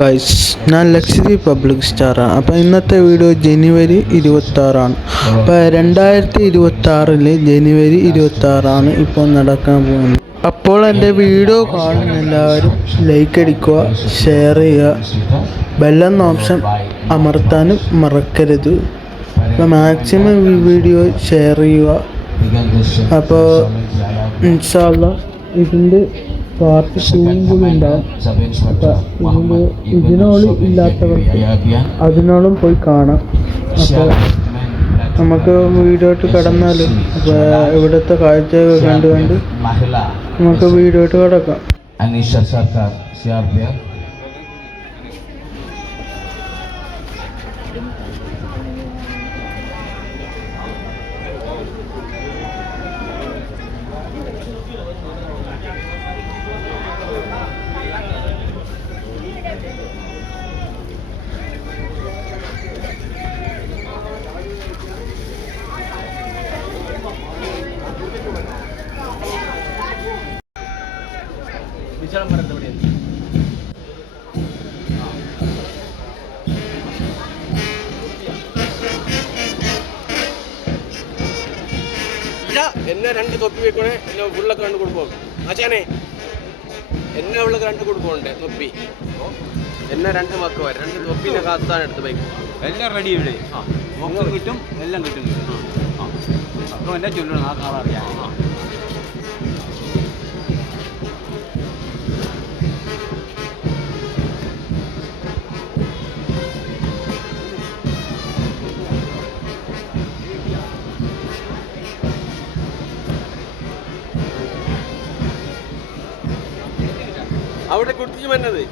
Guys, ഞാൻ luxury public സ്റ്റാറാണ്. അപ്പോൾ ഇന്നത്തെ വീഡിയോ ജനുവരി 26 അപ്പോൾ 2026 ജനുവരി 26 ഇപ്പോൾ നടക്കാൻ പോകുന്നത്. അപ്പോൾ എൻ്റെ വീഡിയോ കാണുന്ന എല്ലാവരും ലൈക്ക് അടിക്കുക, ഷെയർ ചെയ്യുക, ബെല്ലെന്ന ഓപ്ഷൻ അമർത്താനും മറക്കരുത്. അപ്പോൾ മാക്സിമം ഈ വീഡിയോ ഷെയർ ചെയ്യുക. അപ്പോൾ ഇൻഷാ അല്ലാഹ് ഇതിൻ്റെ പാർട്ട് 2 കൂടി ഉണ്ടാവും. അപ്പം ഇതിനോളം ഇല്ലാത്തവർക്ക് അതിനോളം പോയി കാണാം. അപ്പോൾ നമുക്ക് വീഡിയോട്ട് കടന്നാലും അപ്പോൾ ഇവിടുത്തെ കാഴ്ചയൊക്കെ കണ്ട് നമുക്ക് വീഡിയോട്ട് കടക്കാം. എന്നെ 2 തൊപ്പി വെക്കണേ, എന്നെ ഉള്ളൊക്കെ 2 കൊടുക്കും ആച്ചാനെ. എന്നെ ഉള്ളൊക്കെ 2 കൊടുക്കുന്നുണ്ട് തൊപ്പി. എന്നെ 2 മക്ക 2 തൊപ്പിനെ കാത്താണ് എടുത്ത് ബൈക്ക് എല്ലാം റെഡി ഇവിടെ. മൊത്തം കിട്ടും, എല്ലാം കിട്ടും. അപ്പോൾ എന്നെ ചൊല്ലണം, ആ കാററിയാം. അവിടെ കുടിച്ചു വന്നത്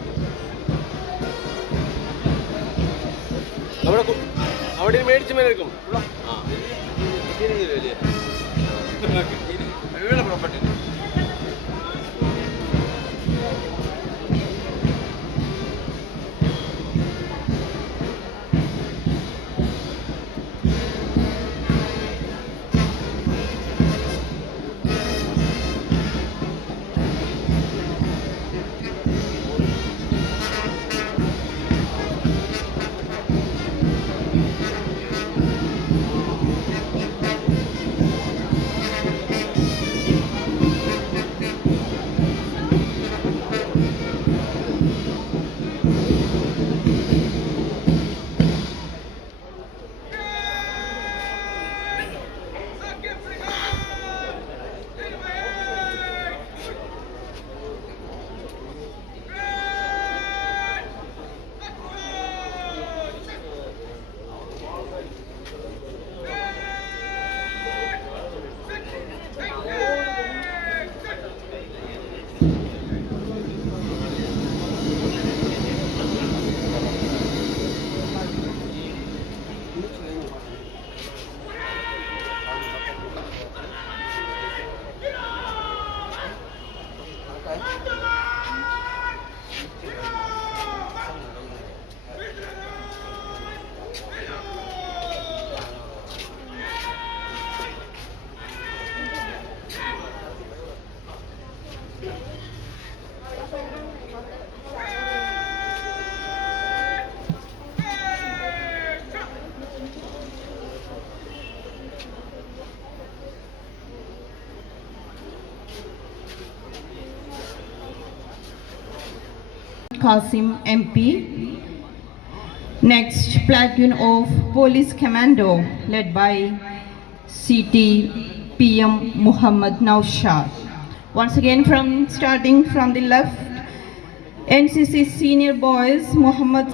അവിടെ മേടിച്ചു മേടിക്കും. Property Qasim MP. Next, platoon of Police Commando led by CT PM Muhammad Naushad. Once again, starting from the left, NCC Senior Boys Muhammad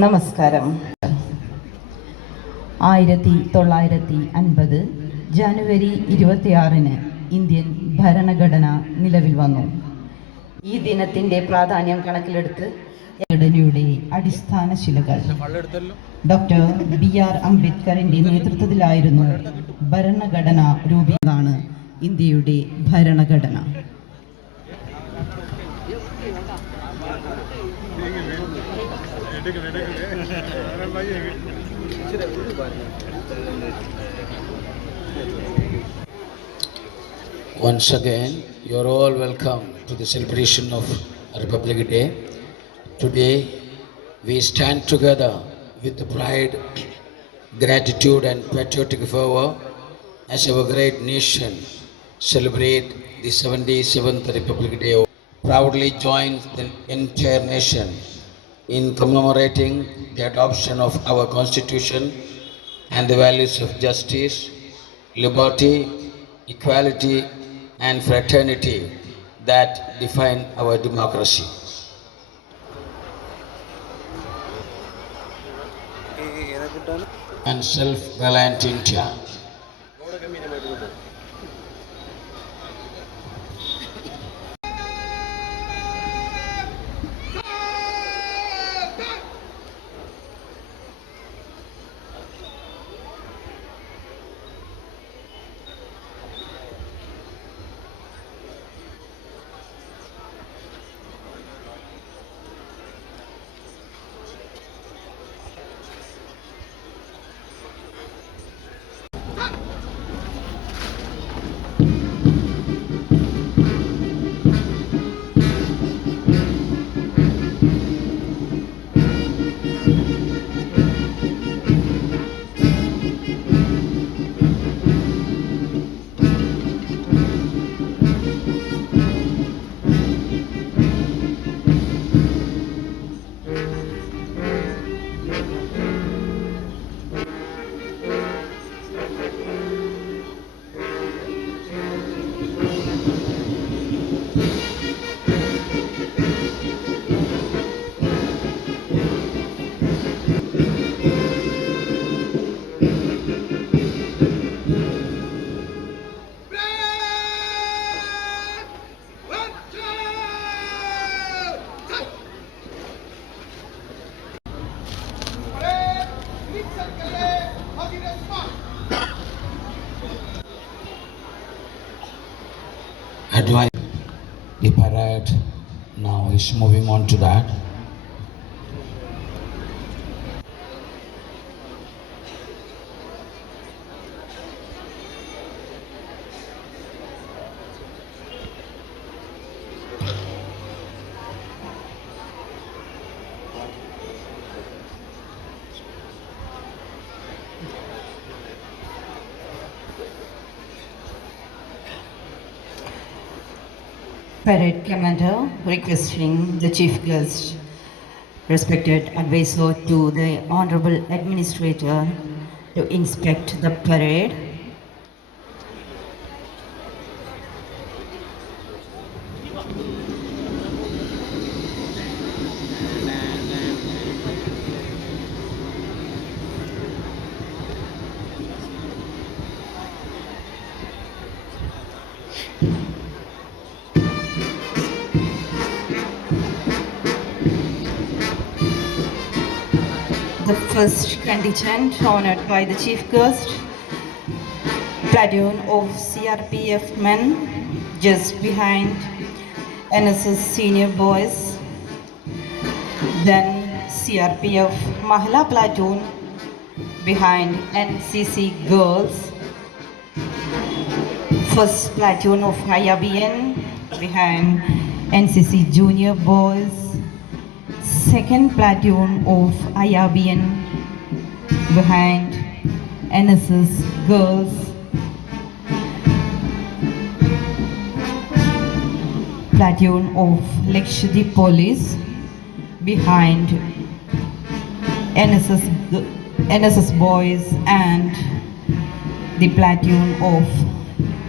നമസ്കാരം. 1950 ജനുവരി 26 ഇന്ത്യൻ ഭരണഘടന നിലവിൽ വന്നു. ഈ ദിനത്തിൻ്റെ പ്രാധാന്യം കണക്കിലെടുത്ത് ഘടനയുടെ അടിസ്ഥാന ശിലകൾ ഡോക്ടർ BR അംബേദ്കറിൻ്റെ നേതൃത്വത്തിലായിരുന്നു ഭരണഘടന രൂപീകൃതമാണ് ഇന്ത്യയുടെ ഭരണഘടന. Once again, you are all welcome to the celebration of Republic Day. Today, we stand together with the pride, gratitude, and patriotic fervor as our great nation celebrate the 77th Republic Day. Proudly join the entire nation in commemorating the adoption of our Constitution and the values of justice, liberty, equality, and fraternity that define our democracy. And self-reliant India. Advise the parade now is moving on to that. Parade Commander requesting the Chief Guest, respected advisor to the Honorable Administrator, to inspect the parade. The first contingent honored by the Chief Guest, platoon of CRPF men just behind NSS senior boys, then CRPF Mahila platoon behind NCC girls, first platoon of IRBN behind NCC junior boys, second platoon of IRBN behind NSS girls, platoon of Lakshadweep Police behind NSS boys, and the platoon of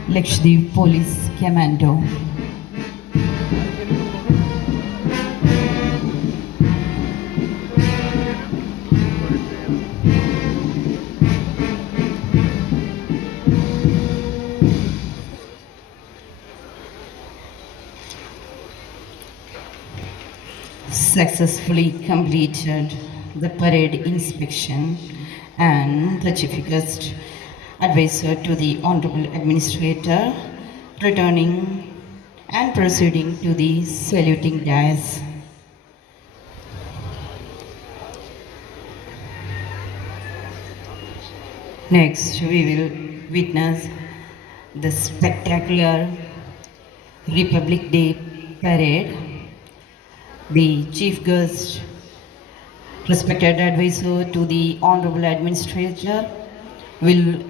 Lakshadweep Police Commando. successfully completed the parade inspection, and the Chief Guest Advisor to the Honorable Administrator returning and proceeding to the saluting dais. Next, we will witness the spectacular Republic Day parade. The Chief Guest, respected advisor to the Honorable Administrator, will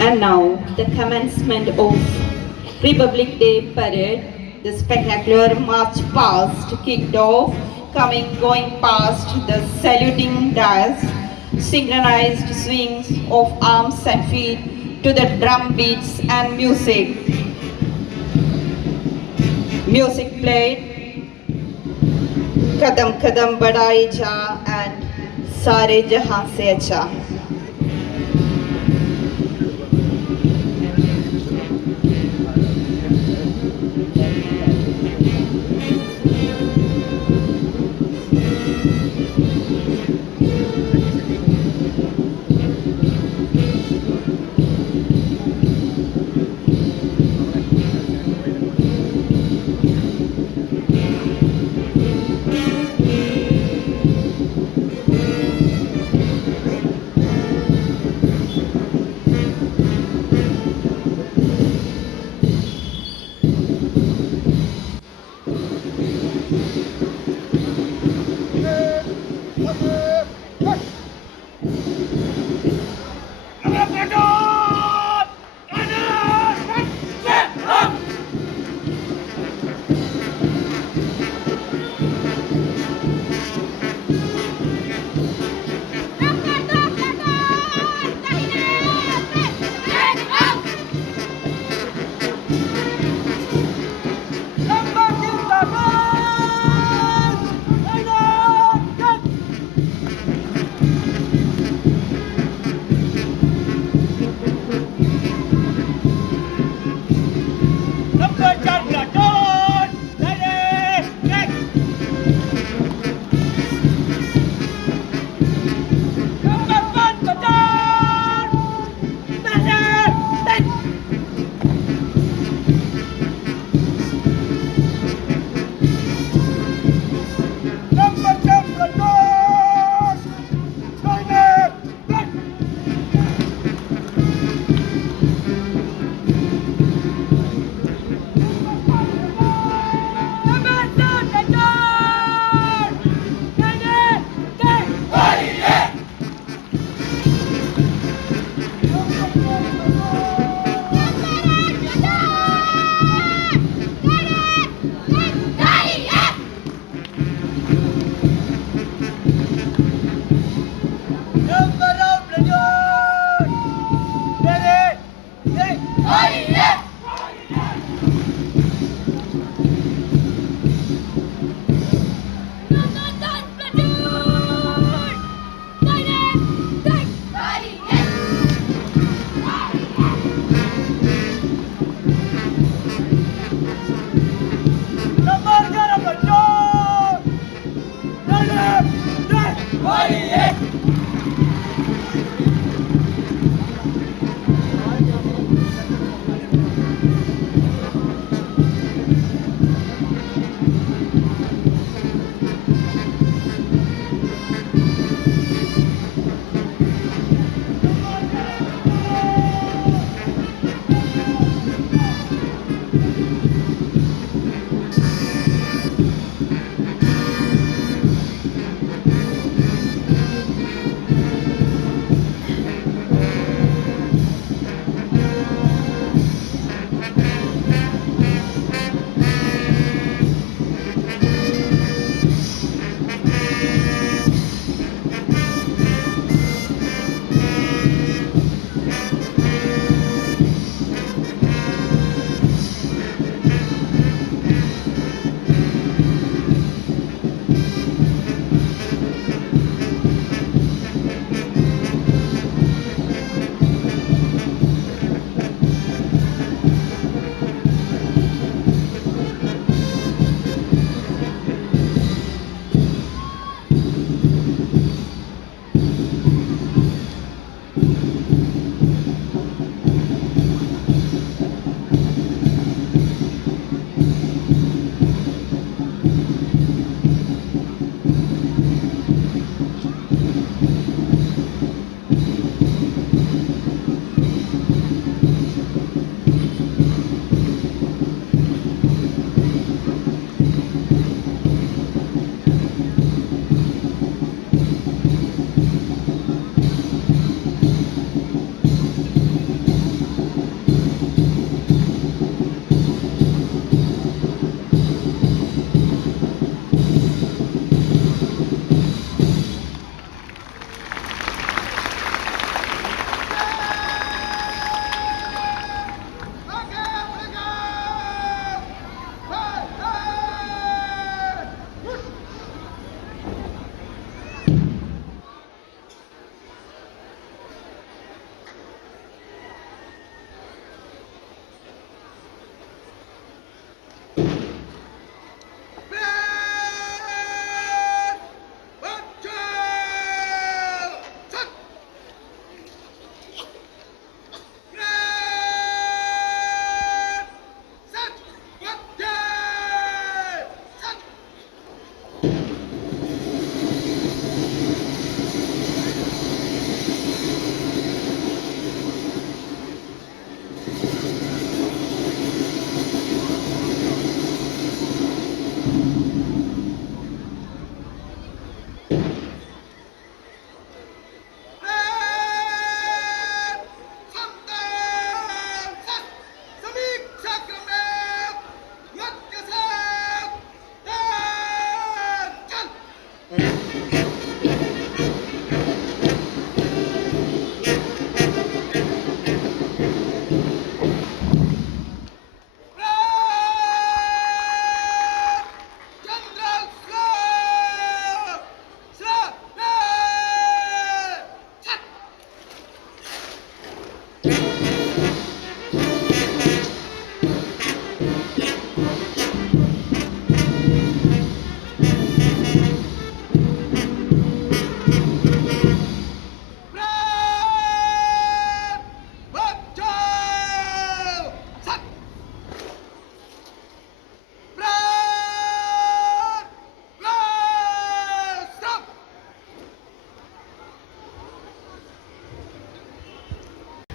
And now the commencement of Republic Day parade. The spectacular march past kicked off, going past the saluting dais, synchronized swings of arms and feet to the drum beats and music. Music played Kadam Kadam Badai Ja and Sare Jahan Se Acha.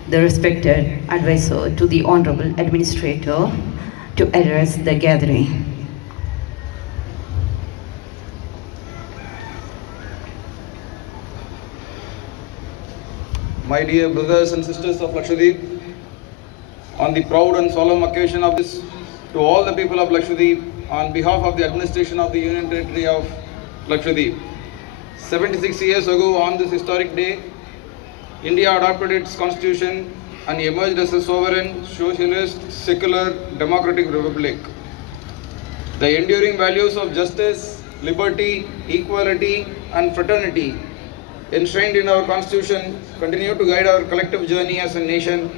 the respected advisor to the Honorable Administrator to address the gathering. My dear brothers and sisters of Lakshadweep, on the proud and solemn occasion of this, to all the people of Lakshadweep, on behalf of the administration of the Union Territory of Lakshadweep, 76 years ago on this historic day, India adopted its constitution and emerged as a sovereign, socialist, secular, democratic republic. The enduring values of justice, liberty, equality, and fraternity enshrined in our constitution continue to guide our collective journey as a nation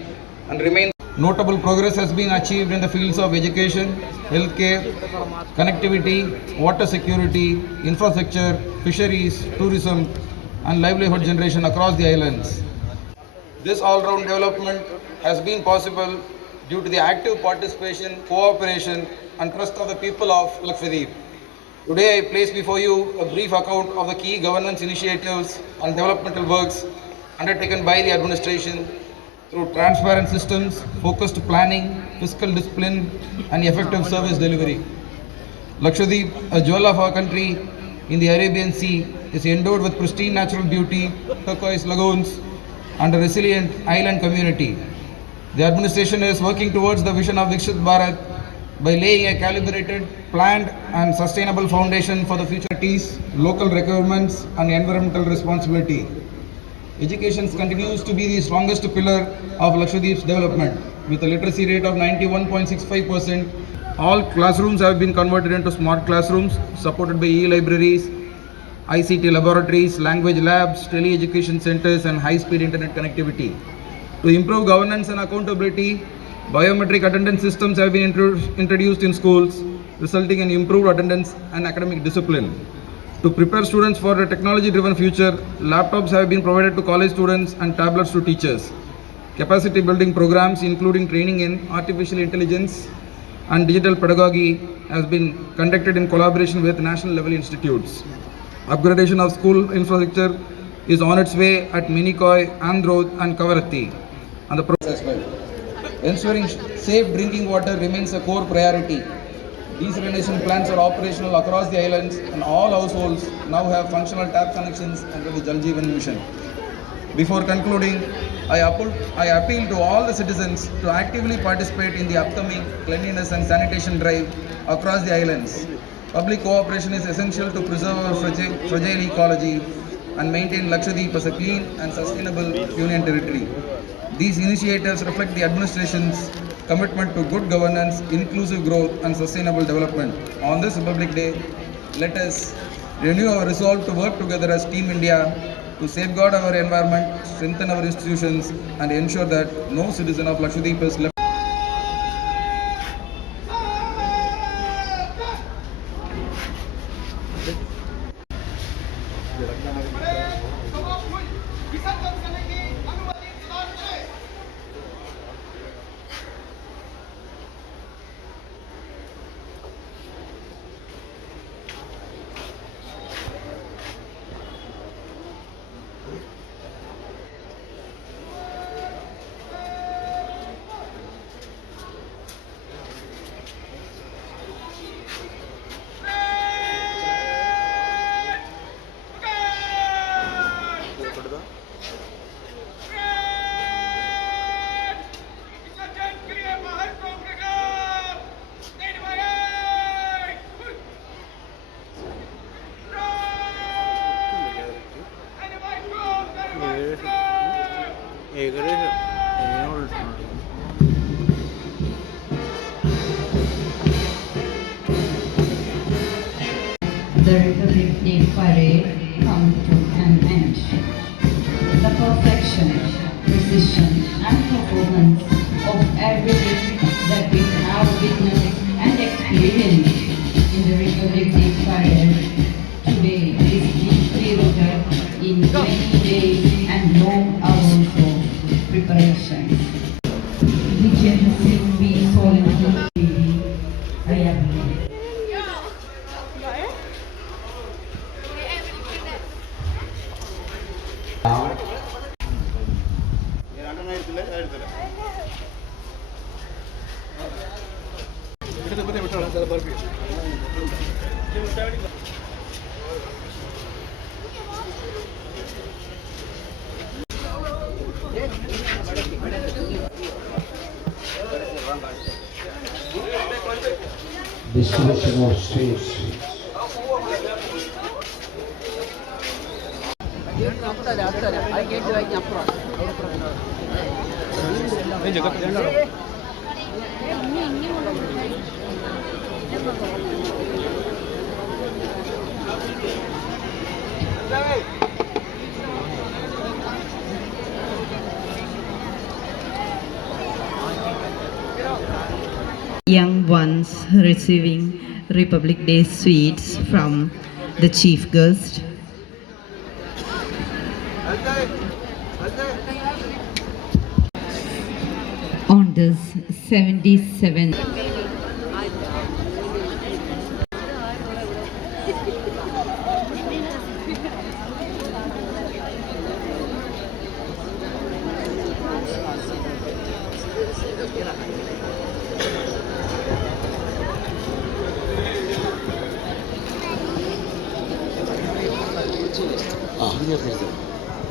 and remain. Notable progress has been achieved in the fields of education, healthcare, connectivity, water security, infrastructure, fisheries, tourism, and livelihood generation across the islands. This all-round development has been possible due to the active participation, cooperation, and trust of the people of Lakshadweep. Today I place before you a brief account of the key governance initiatives and developmental works undertaken by the administration through transparent systems, focused planning, fiscal discipline, and effective service delivery. Lakshadweep, a jewel of our country in the Arabian Sea, is endowed with pristine natural beauty, turquoise lagoons, and a resilient island community. The administration is working towards the vision of Viksit Bharat by laying a calibrated, planned, and sustainable foundation for the future activities, local requirements, and environmental responsibility. Education continues to be the strongest pillar of Lakshadweep's development, with a literacy rate of 91.65%. All classrooms have been converted into smart classrooms, supported by e-libraries, ICT laboratories, language labs, tele-education centers, and high-speed internet connectivity. To improve governance and accountability, biometric attendance systems have been introduced in schools, resulting in improved attendance and academic discipline. To prepare students for a technology-driven future, laptops have been provided to college students and tablets to teachers. Capacity building programs, including training in artificial intelligence and digital pedagogy, has been conducted in collaboration with national level institutes. Upgradation of school infrastructure is on its way at Minikoi, Androd, and Kavaratti. And the process as well. Ensuring safe drinking water remains a core priority. Desalination plants are operational across the islands, and all households now have functional tap connections under the Jal Jeevan Mission. Before concluding, I appeal to all the citizens to actively participate in the upcoming cleanliness and sanitation drive across the islands. Public cooperation is essential to preserve our fragile ecology and maintain Lakshadweep as a clean and sustainable union territory. These initiatives reflect the administration's commitment to good governance, inclusive growth, and sustainable development. On this Republic Day, let us renew our resolve to work together as Team India to safeguard our environment, strengthen our institutions, and ensure that no citizen of Lakshadweep is left. The Republic Day parade come to an end. The perfection, precision, and performance of everything that we have witnessed and experienced in the Republic Day parade today is deeply rooted in many days and long hours of preparation. Vijayan Singh B. Solanki, Ayabhi. distribution of sweets. Young ones receiving Republic Day sweets from the chief guest. On this 77th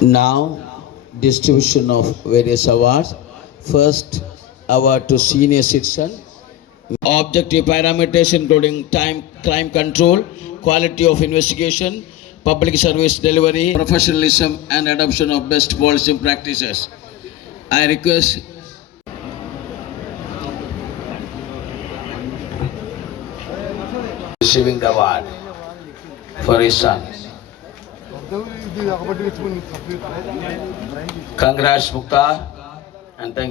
Now, distribution of various awards. First, award to senior citizen. Objective parameters including time, crime control, quality of investigation, public service delivery, professionalism and adoption of best policy practices. I request receiving the award for his son. Congrats, Mukhtar, and thank you.